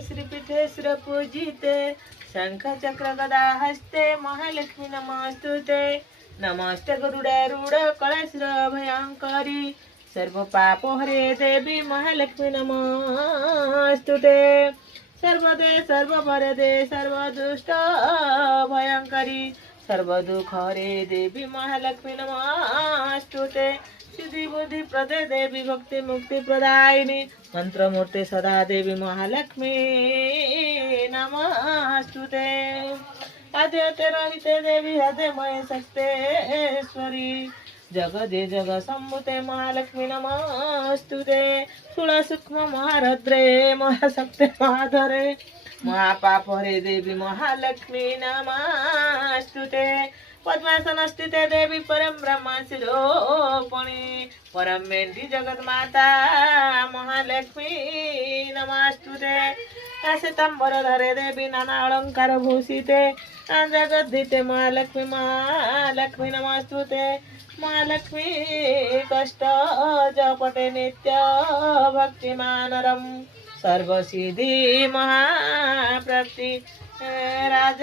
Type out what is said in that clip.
श्रीपीठे सुरपूजिते शंख चक्र गदा हस्ते महालक्ष्मी नमस्तुते। नमस्ते गरुडारूढ कळासुर भयंकरी सर्व पाप हरे देवी महालक्ष्मी नमस्तुते। सर्वदे सर्ववरदे सर्वदुष्ट भयंकरी सर्व दुख हरे देवी महालक्ष्मी नमस्तुते। सिद्धि बुद्धि प्रदे देवी भक्ति मुक्ति प्रदायिनी मंत्र मूर्ति सदा देवी महालक्ष्मी नमस्तुते। आद्यते रहिते देवी हृदयमय सत्तेश्वरी जगदे जग सम्मुते महालक्ष्मी नमस्तुते। सुळ सूक्ष्म महारद्रे महाशक्ते महाधरे महापाप हरे देवी महालक्ष्मी नमस्तुते। पद्मासन स्थिते देवी परम ब्रह्म शिरोपणे परम मेंढी जगत माता महालक्ष्मी नमस्तुते। श्वेतांबर धरे देवी नाना अलंकार भूषिते जगद्धिते महालक्ष्मी महालक्ष्मी नमस्तुते। महालक्ष्मी कष्ट जपटे नित्य भक्तिमानरम सर्वसिद्धि महाप्राप्ति राज